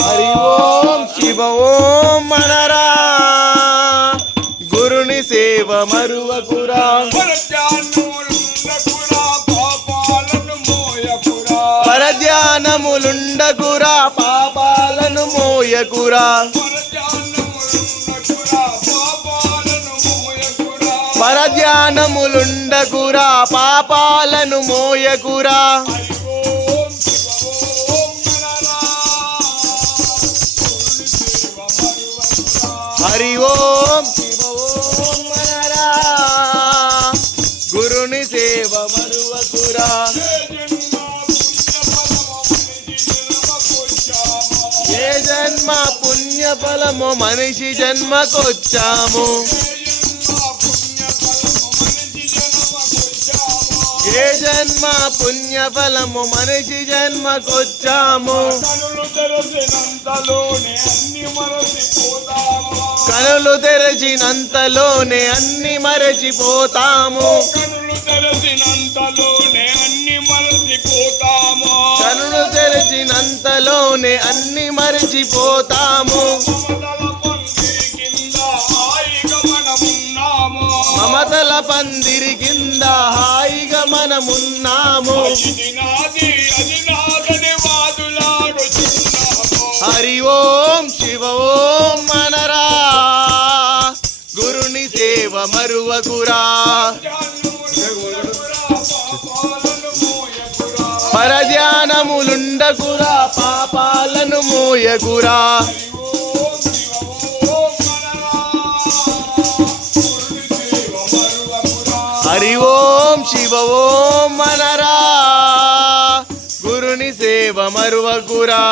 హరి ఓం శివ ఓం మనరా గురుని సేవ మరువకురా పరధ్యానములుండకురా పాపాలను మోయకురా పరధ్యానములుండకురా పాపాలను మోయకురా హరి ఓం శివ ఓం మనరా గురుని సేవ మరువకురా ఏ జన్మ పుణ్యఫలము మనిషి జన్మకొచ్చాము ఏ జన్మ పుణ్యఫలము మనిషి జన్మకొచ్చాము కనులు తెరచినంతలోనే అన్ని మరచిపోతాము కనులు తెరచినంతలోనే అన్ని మరచిపోతాము మమతల పందిరి కింద హాయిగా మనమున్నాము హరి ఓం శివ ఓం మనరా గురుని సేవ మరువకురా పరధ్యానములుండకురా పాపాలను మోయకురా హరి ఓం శివ ఓం మనరా గురుని సేవ మరువకురా